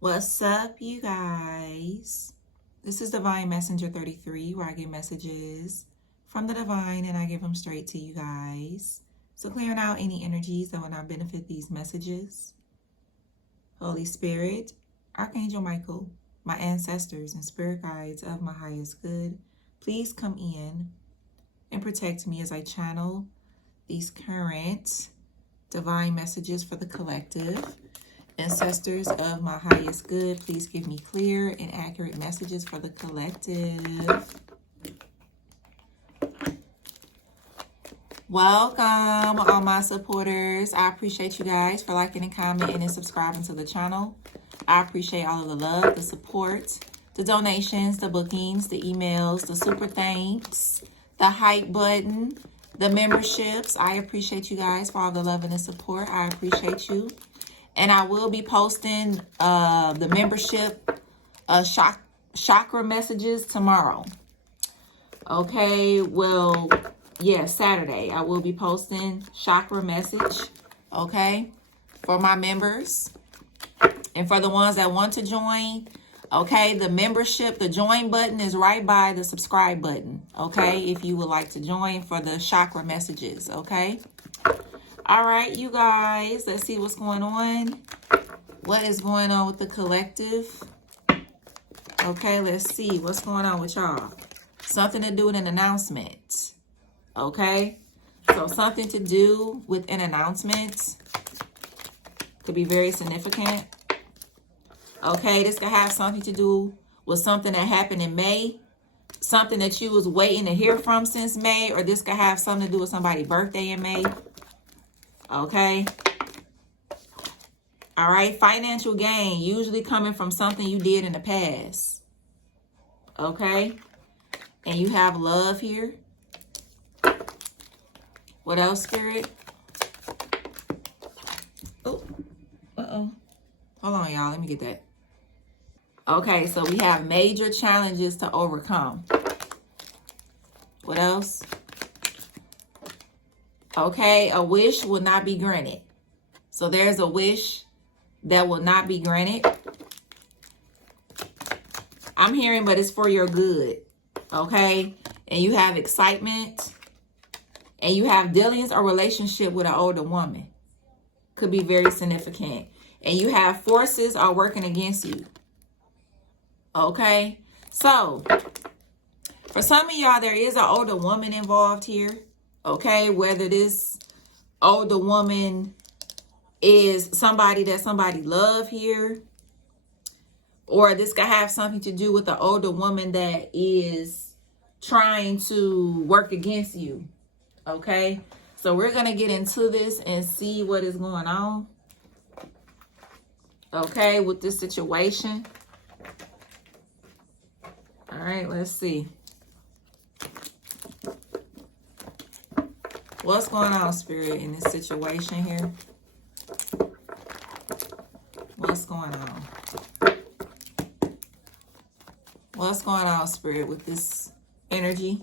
What's up, you guys? This is Divine Messenger 33, where I get messages from the divine and I give them straight to you guys. So clearing out any energies that will not benefit these messages. Holy Spirit, Archangel Michael, my ancestors and spirit guides of my highest good, please come in and protect me as I channel these current divine messages for the collective. Ancestors of my highest good, please give me clear and accurate messages for the collective. Welcome, all my supporters. I appreciate you guys for liking and commenting and subscribing to the channel. I appreciate all of the love, the support, the donations, the bookings, the emails, the super thanks, the hype button, the memberships. I appreciate you guys for all the love and the support. I appreciate you. And I will be posting the membership chakra messages tomorrow. Okay, well, yeah, Saturday. I will be posting chakra message, okay, for my members. And for the ones that want to join, okay, the membership, the join button is right by the subscribe button, okay, if you would like to join for the chakra messages, okay. All right, you guys, let's see what's going on. What is going on with the collective? Okay, let's see what's going on with y'all. Something to do with an announcement. Okay, so something to do with an announcement could be very significant. Okay, this could have something to do with something that happened in May. Something that you was waiting to hear from since May. Or this could have something to do with somebody's birthday in May. Okay. All right. Financial gain usually coming from something you did in the past. Okay. And you have love here. What else, Spirit? Oh. Uh-oh. Hold on, y'all. Let me get that. Okay. So we have major challenges to overcome. What else? Okay, a wish will not be granted. So there's a wish that will not be granted. I'm hearing, but it's for your good. Okay, and you have excitement. And you have dealings or relationship with an older woman. Could be very significant. And you have forces are working against you. Okay, so for some of y'all, there is an older woman involved here. Okay, whether this older woman is somebody that somebody love here, or this could have something to do with the older woman that is trying to work against you. Okay, so we're going to get into this and see what is going on. Okay, with this situation. All right, let's see. What's going on, Spirit, in this situation here? What's going on? What's going on, Spirit, with this energy?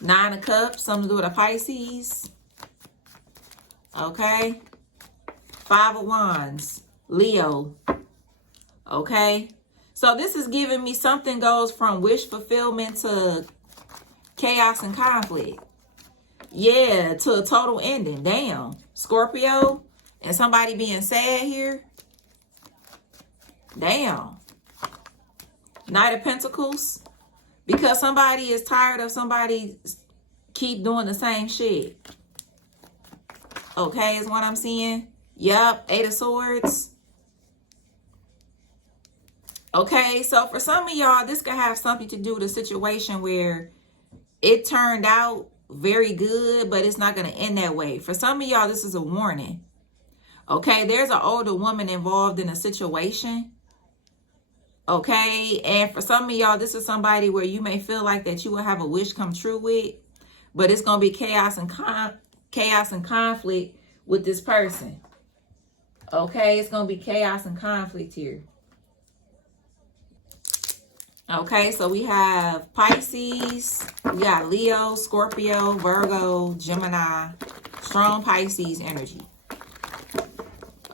9 of Cups, something to do with a Pisces. Okay. 5 of Wands, Leo. Okay. So this is giving me something goes from wish fulfillment to chaos and conflict. Yeah, to a total ending. Damn. Scorpio and somebody being sad here. Damn. Knight of Pentacles. Because somebody is tired of somebody keep doing the same shit. Okay, is what I'm seeing. Yep, 8 of Swords. Okay, so for some of y'all, this could have something to do with a situation where it turned out very good, but it's not going to end that way. For some of y'all, this is a warning. Okay, there's an older woman involved in a situation. Okay, and for some of y'all, this is somebody where you may feel like that you will have a wish come true with, but it's going to be chaos and conflict with this person. Okay, it's going to be chaos and conflict here. Okay, so we have Pisces, we got Leo, Scorpio, Virgo, Gemini, strong Pisces energy.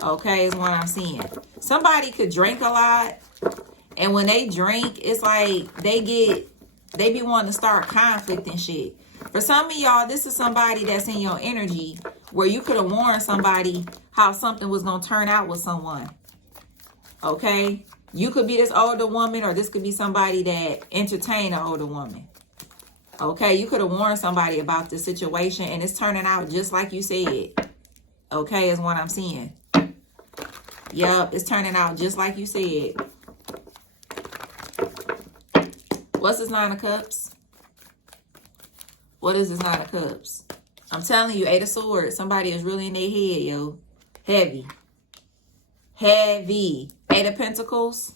Okay, is what I'm seeing. Somebody could drink a lot, and when they drink, it's like they be wanting to start conflict and shit. For some of y'all, this is somebody that's in your energy where you could have warned somebody how something was going to turn out with someone. Okay? You could be this older woman, or this could be somebody that entertained an older woman. Okay? You could have warned somebody about this situation, and it's turning out just like you said. Okay, is what I'm seeing. Yup, it's turning out just like you said. What's this Nine of Cups? What is this Nine of Cups? I'm telling you, Eight of Swords. Somebody is really in their head, yo. Heavy. Heavy. Eight of Pentacles.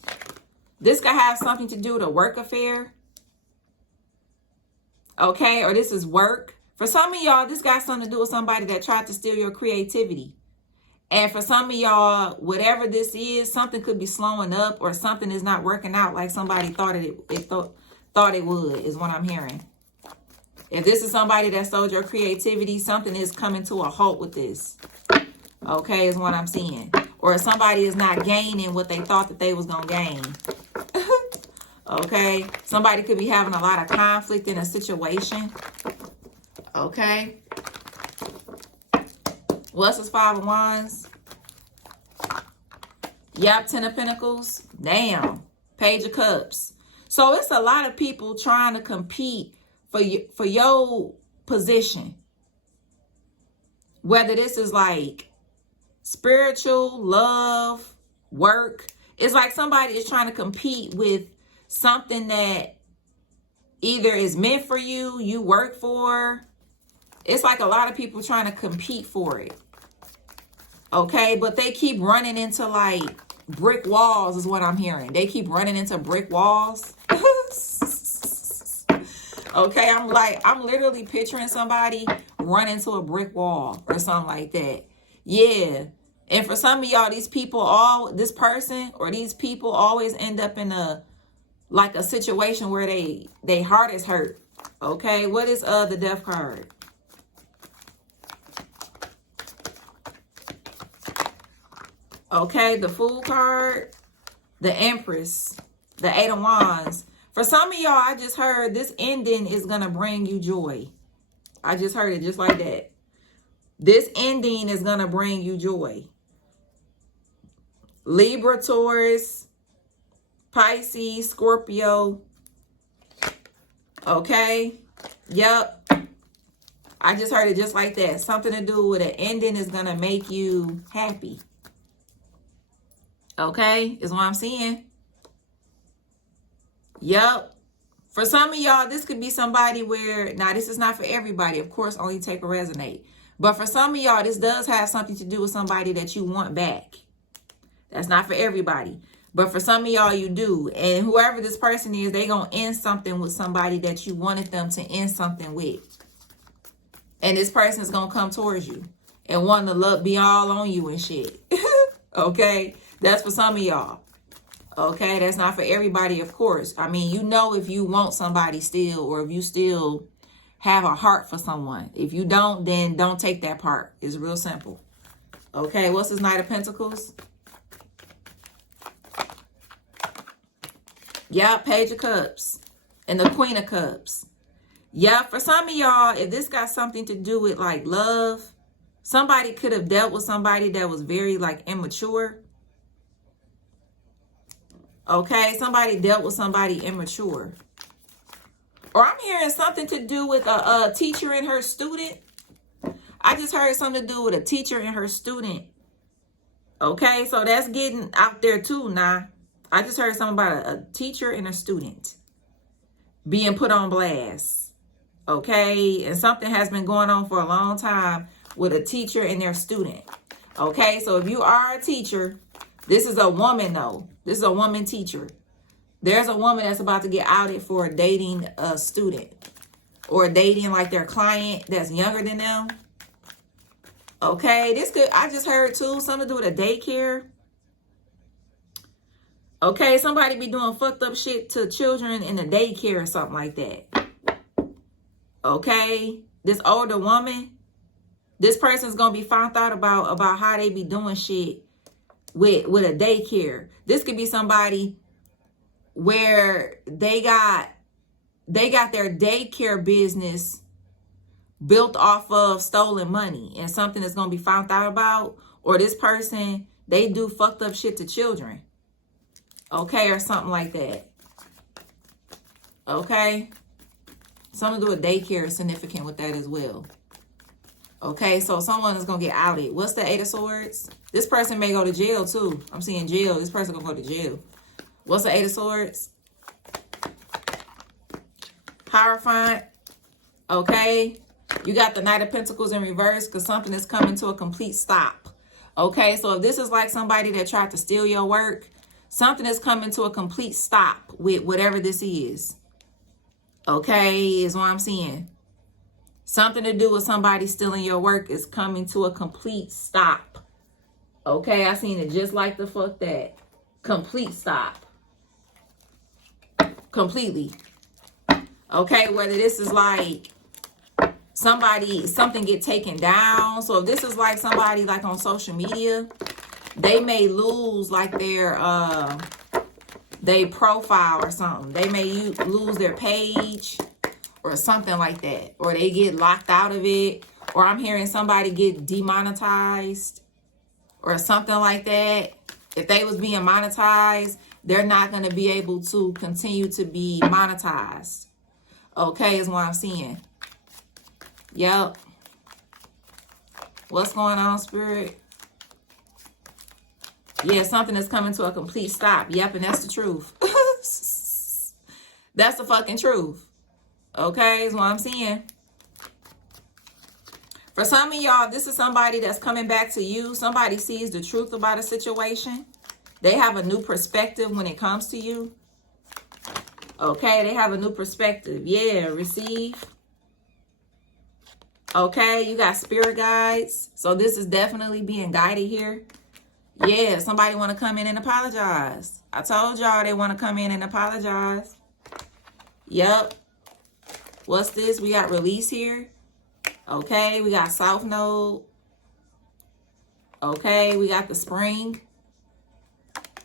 This could have something to do with a work affair. Okay, or this is work. For some of y'all, this got something to do with somebody that tried to steal your creativity. And for some of y'all, whatever this is, something could be slowing up, or something is not working out like somebody thought it would, is what I'm hearing. If this is somebody that stole your creativity, something is coming to a halt with this. Okay, is what I'm seeing. Or somebody is not gaining what they thought that they was going to gain. Okay, somebody could be having a lot of conflict in a situation. Okay. What's this Five of Wands? Yep, Ten of Pentacles. Damn. Page of Cups. So it's a lot of people trying to compete for your position. Whether this is like spiritual, love, work. It's like somebody is trying to compete with something that either is meant for you, you work for. It's like a lot of people trying to compete for it. Okay, but they keep running into like brick walls is what I'm hearing. They keep running into brick walls. Okay, I'm literally picturing somebody run into a brick wall or something like that. Yeah. And for some of y'all, these people, this person or these people always end up in a situation where they heart is hurt. Okay, what is the Death card? Okay, the Fool card, the Empress, the Eight of Wands. For some of y'all, I just heard this ending is going to bring you joy. I just heard it just like that. This ending is going to bring you joy. Libra, Taurus, Pisces, Scorpio. Okay. Yep. I just heard it just like that. Something to do with an ending is going to make you happy. Okay. Is what I'm seeing. Yep. For some of y'all, this could be somebody where, now this is not for everybody. Of course, only take a resonate. But for some of y'all, this does have something to do with somebody that you want back. That's not for everybody. But for some of y'all, you do. And whoever this person is, they going to end something with somebody that you wanted them to end something with. And this person is going to come towards you and want to be all on you and shit. Okay? That's for some of y'all. Okay? That's not for everybody, of course. I mean, you know if you want somebody still, or if you still have a heart for someone. If you don't, then don't take that part. It's real simple. Okay? What's this Knight of Pentacles? Yeah, Page of Cups and the Queen of Cups. Yeah, for some of y'all, if this got something to do with like love, somebody could have dealt with somebody that was very like immature. Okay, somebody dealt with somebody immature. Or I'm hearing something to do with a teacher and her student. I just heard something to do with a teacher and her student. Okay, so that's getting out there too now. I just heard something about a teacher and a student being put on blast. Okay, and something has been going on for a long time with a teacher and their student. Okay, so if you are a teacher, this is a woman though. This is a woman teacher. There's a woman that's about to get outed for dating a student or dating like their client that's younger than them. Okay, this could, I just heard too, something to do with a daycare. Okay, somebody be doing fucked up shit to children in the daycare or something like that. Okay, this older woman, this person's gonna be found out about how they be doing shit with a daycare. This could be somebody where they got their daycare business built off of stolen money and something that's going to be found out about. Or this person, they do fucked up shit to children. Okay, or something like that. Okay? Something to do with daycare is significant with that as well. Okay, so someone is going to get outed. What's the 8 of Swords? This person may go to jail too. I'm seeing jail. This person going to go to jail. What's the 8 of Swords? Hierophant. Okay. You got the Knight of Pentacles in reverse because something is coming to a complete stop. Okay, so if this is like somebody that tried to steal your work, something is coming to a complete stop with whatever this is. Okay, is what I'm seeing. Something to do with somebody stealing your work is coming to a complete stop. Okay, I seen it just like the fuck that. Complete stop. Completely. Okay, whether this is like something get taken down. So if this is like somebody like on social media, they may lose like their profile or something. They may lose their page or something like that. Or they get locked out of it. Or I'm hearing somebody get demonetized or something like that. If they was being monetized, they're not going to be able to continue to be monetized. Okay, is what I'm seeing. Yep. What's going on, Spirit? Yeah, something is coming to a complete stop. Yep, and that's the truth. That's the fucking truth. Okay, is what I'm seeing. For some of y'all, this is somebody that's coming back to you. Somebody sees the truth about a situation. They have a new perspective when it comes to you. Okay, they have a new perspective. Yeah, receive. Okay, you got spirit guides. So this is definitely being guided here. Yeah, somebody want to come in and apologize. I told y'all they want to come in and apologize. Yep. What's this? We got release here. Okay, we got South Node. Okay, we got the spring.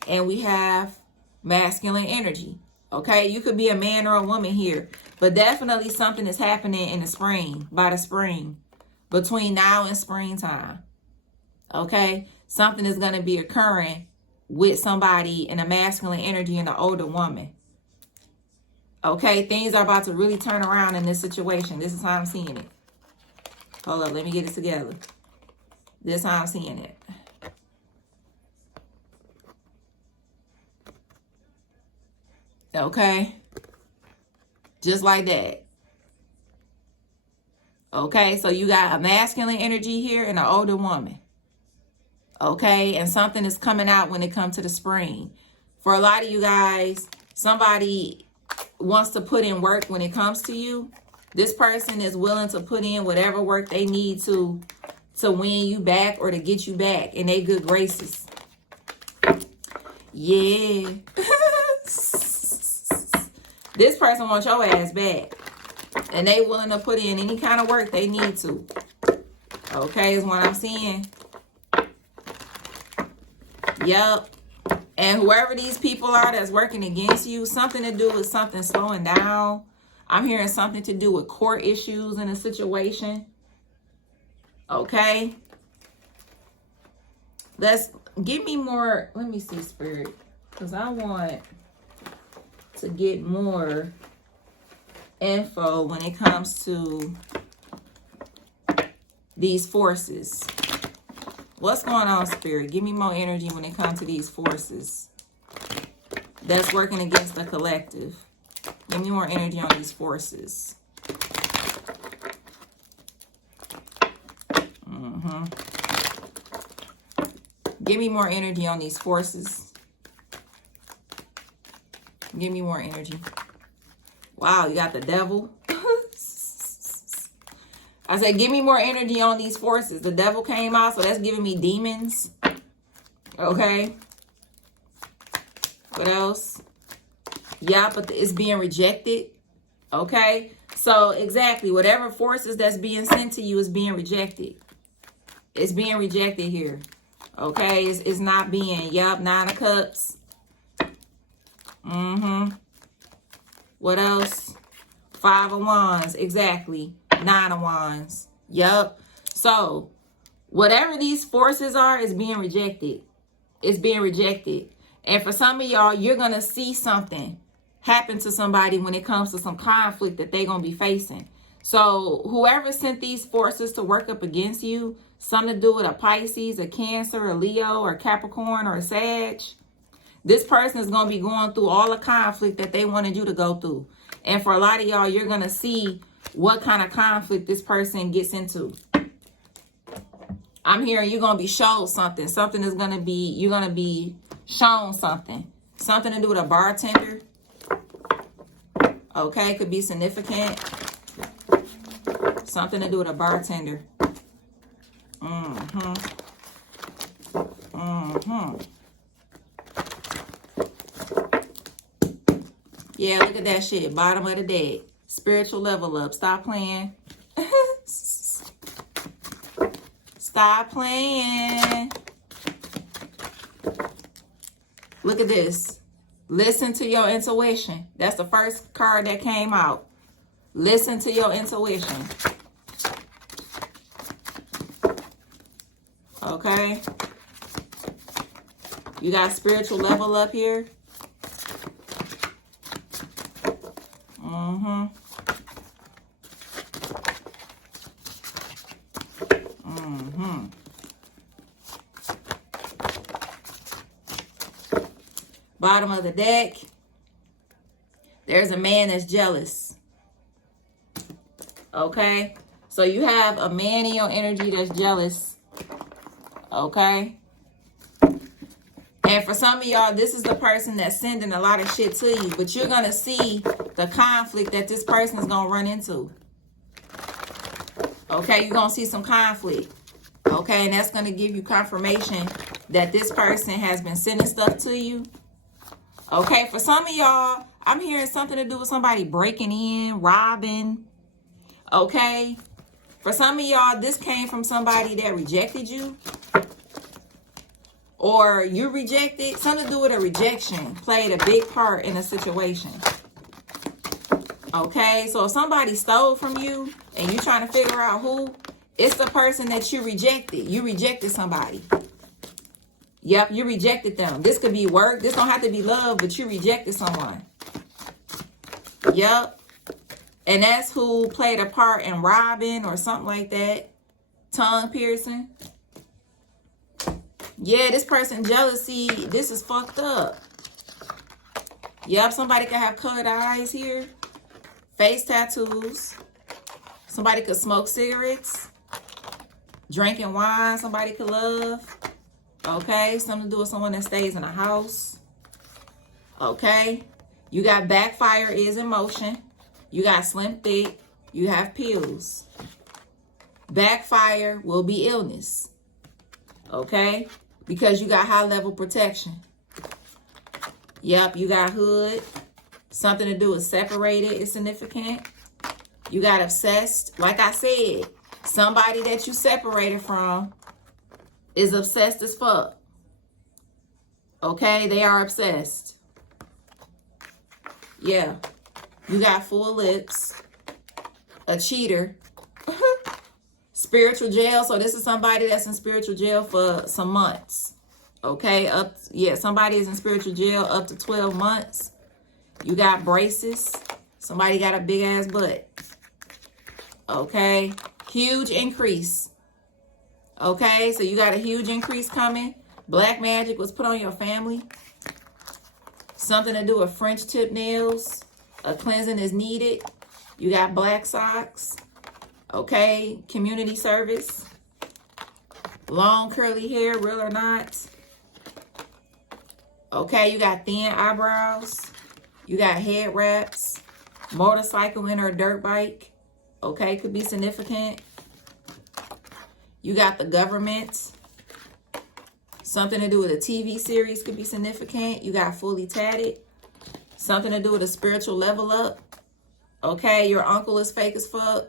And we have masculine energy. Okay, you could be a man or a woman here. But definitely something is happening in the spring, by the spring, between now and springtime. Okay, something is going to be occurring with somebody in a masculine energy and an older woman. Okay, things are about to really turn around in this situation. This is how I'm seeing it. Hold up, let me get it together. This is how I'm seeing it. Okay. Just like that. Okay, so you got a masculine energy here and an older woman. Okay, and something is coming out when it comes to the spring. For a lot of you guys, somebody wants to put in work when it comes to you. This person is willing to put in whatever work they need to win you back or to get you back in their good graces. Yeah. This person wants your ass back. And they willing to put in any kind of work they need to. Okay, is what I'm seeing. Yep. And whoever these people are that's working against you, something to do with something slowing down. I'm hearing something to do with court issues in a situation. Okay. Let's give me more. Let me see, Spirit. Because I want to get more info when it comes to these forces. What's going on, Spirit? Give me more energy when it comes to these forces that's working against the collective. Give me more energy on these forces. Give me more energy on these forces. Give me more energy. Wow, you got the devil. I said, give me more energy on these forces. The devil came out, so that's giving me demons. Okay. What else? Yeah, but it's being rejected. Okay. So, exactly. Whatever forces that's being sent to you is being rejected. It's being rejected here. Okay, it's not being, yep, 9 of Cups. What else? 5 of Wands, exactly. 9 of Wands, yep. So, whatever these forces are is being rejected. It's being rejected. And for some of y'all, you're going to see something happen to somebody when it comes to some conflict that they're going to be facing. So whoever sent these forces to work up against you, something to do with a Pisces, a Cancer, a Leo, or Capricorn, or a Sag, this person is going to be going through all the conflict that they wanted you to go through. And for a lot of y'all, you're going to see what kind of conflict this person gets into. I'm hearing you're going to be shown something. Something is going to be, you're going to be shown something. Something to do with a bartender. Okay, could be significant. Something to do with a bartender. Yeah, look at that shit. Bottom of the deck. Spiritual level up. Stop playing. Stop playing. Look at this. Listen to your intuition. That's the first card that came out. Listen to your intuition. Okay. You got spiritual level up here. Bottom of the deck. There's a man that's jealous. Okay. So you have a man in your energy that's jealous. Okay. And for some of y'all, this is the person that's sending a lot of shit to you. But you're going to see the conflict that this person is going to run into. Okay. You're going to see some conflict. Okay. And that's going to give you confirmation that this person has been sending stuff to you. Okay. For some of y'all, I'm hearing something to do with somebody breaking in, robbing. Okay. For some of y'all, this came from somebody that rejected you. Or you rejected. Something to do with a rejection played a big part in a situation. Okay. So if somebody stole from you and you're trying to figure out who, it's the person that you rejected. You rejected somebody. Yep, you rejected them. This could be work. This don't have to be love, but you rejected someone. Yep. And that's who played a part in robbing or something like that. Tongue piercing. Yeah, this person jealousy. This is fucked up. Yep, somebody could have colored eyes here. Face tattoos. Somebody could smoke cigarettes. Drinking wine, somebody could love. Okay, something to do with someone that stays in a house. Okay. You got backfire is emotion. You got slim thick. You have pills. Backfire will be illness. Okay. Because you got high level protection. Yep, you got hood. Something to do with separated is significant. You got obsessed. Like I said, somebody that you separated from is obsessed as fuck. Okay, they are obsessed. Yeah. You got full lips. A cheater. Spiritual jail. So this is somebody that's in spiritual jail for some months. Okay, somebody is in spiritual jail up to 12 months. You got braces. Somebody got a big ass butt. Okay, huge increase. Okay, so you got a huge increase coming. Black magic was put on your family. Something to do with French tip nails. A cleansing is needed. You got black socks. Okay, community service. Long curly hair, real or not. Okay, you got thin eyebrows. You got head wraps. Motorcycling or dirt bike. Okay, could be significant. You got the government. Something to do with a TV series could be significant. You got fully tatted. Something to do with a spiritual level up. Okay, your uncle is fake as fuck.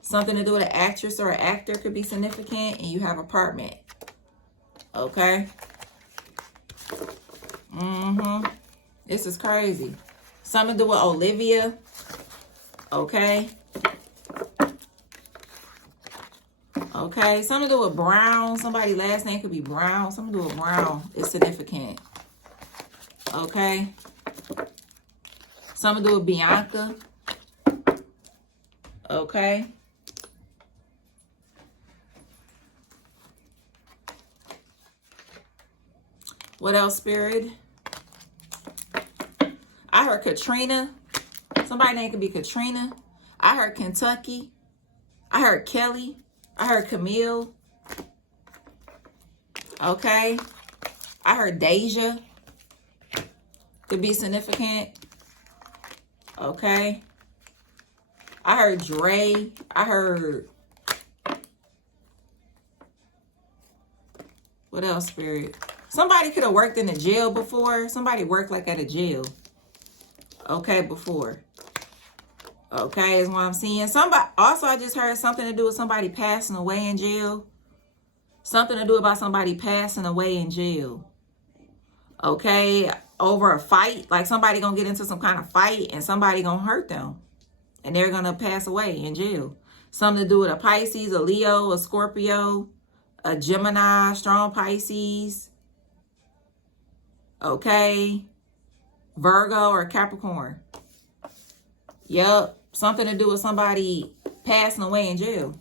Something to do with an actress or an actor could be significant. And you have apartment. Okay. This is crazy. Something to do with Olivia. Okay. Okay. Something to do with Brown. Somebody's last name could be Brown. Something to do with Brown is significant. Okay. Something to do with Bianca. Okay. What else, Spirit? I heard Katrina. Somebody's name could be Katrina. I heard Kentucky. I heard Kelly. I heard Camille. Okay. I heard Deja. Could be significant. Okay. I heard Dre. I heard... What else, Spirit? Somebody could have worked in a jail before. Somebody worked like at a jail. Okay, before. Okay, is what I'm seeing. Somebody, also I just heard something to do with somebody passing away in jail. Something to do about somebody passing away in jail. Okay, over a fight. Like somebody gonna get into some kind of fight and somebody gonna hurt them. And they're gonna pass away in jail. Something to do with a Pisces, a Leo, a Scorpio, a Gemini, strong Pisces. Okay. Virgo or Capricorn. Yep. Something to do with somebody passing away in jail.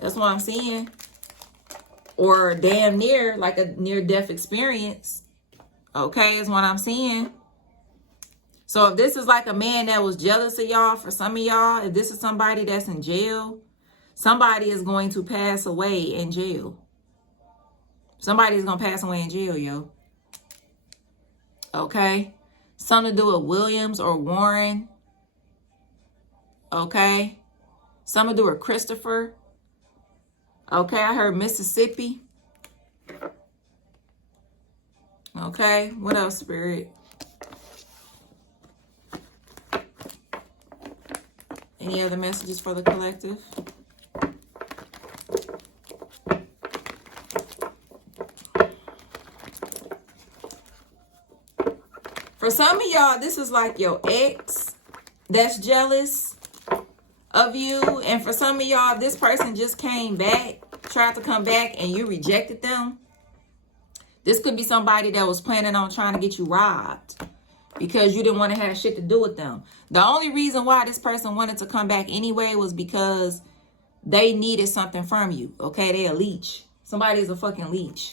That's what I'm seeing. Or damn near, like a near-death experience. Okay, is what I'm seeing. So if this is like a man that was jealous of y'all, for some of y'all, if this is somebody that's in jail, somebody is going to pass away in jail. Somebody is going to pass away in jail, yo. Okay. Something to do with Williams or Warren. Okay. Something to do with Christopher. Okay, I heard Mississippi. Okay, what else, Spirit? Any other messages for the collective? For some of y'all, this is like your ex that's jealous of you. And for some of y'all, this person just came back, tried to come back, and you rejected them. This could be somebody that was planning on trying to get you robbed because you didn't want to have shit to do with them. The only reason why this person wanted to come back anyway was because they needed something from you. Okay, they a leech. Somebody's a fucking leech.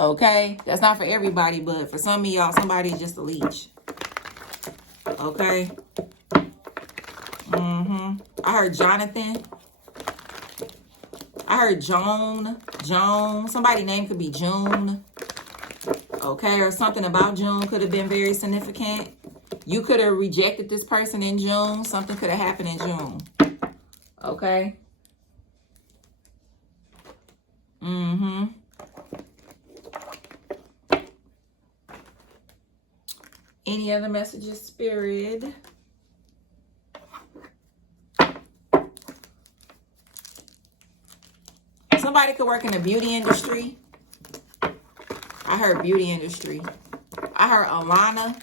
Okay, that's not for everybody, but for some of y'all, somebody's just a leech. Okay. I heard Jonathan. I heard Joan. Somebody's name could be June. Okay, or something about June could have been very significant. You could have rejected this person in June. Something could have happened in June. Okay. Any other messages, Spirit? Somebody could work in the beauty industry. I heard beauty industry. I heard Alana.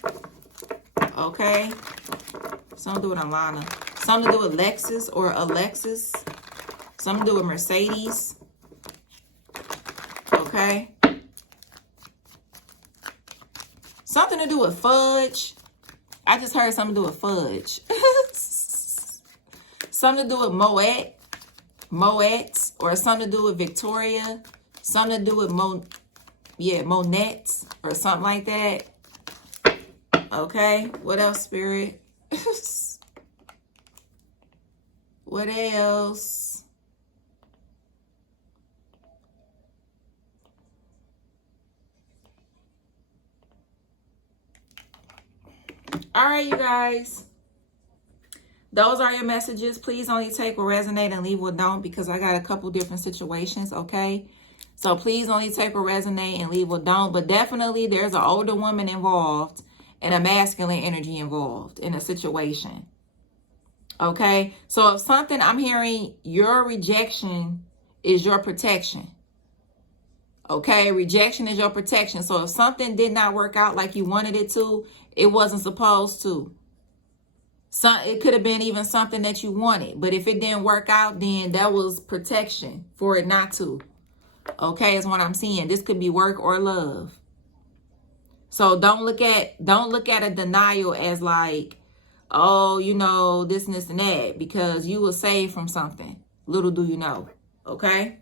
Okay. Something to do with Alana. Something to do with Lexus or Alexis. Something to do with Mercedes. Okay. Something to do with fudge. I just heard something to do with fudge. Something to do with Moet, or something to do with Victoria. Something to do with Monette, or something like that. Okay. What else, Spirit? What else? All right, you guys. Those are your messages. Please only take what resonate and leave what don't, because I got a couple different situations, okay? So please only take what resonate and leave what don't. But definitely there's an older woman involved and a masculine energy involved in a situation. Okay? So if something, I'm hearing your rejection is your protection. Okay, rejection is your protection. So if something did not work out like you wanted it to, it wasn't supposed to. It could have been even something that you wanted. But if it didn't work out, then that was protection for it not to. Okay, is what I'm seeing. This could be work or love. So don't look at a denial as like, oh, you know, this and this and that, because you will save from something. Little do you know. Okay?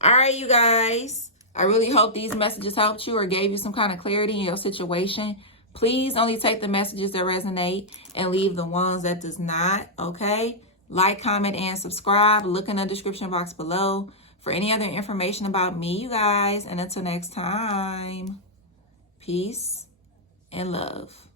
All right, you guys. I really hope these messages helped you or gave you some kind of clarity in your situation. Please only take the messages that resonate and leave the ones that does not. Okay? Like, comment, and subscribe. Look in the description box below for any other information about me, you guys. And until next time, peace and love.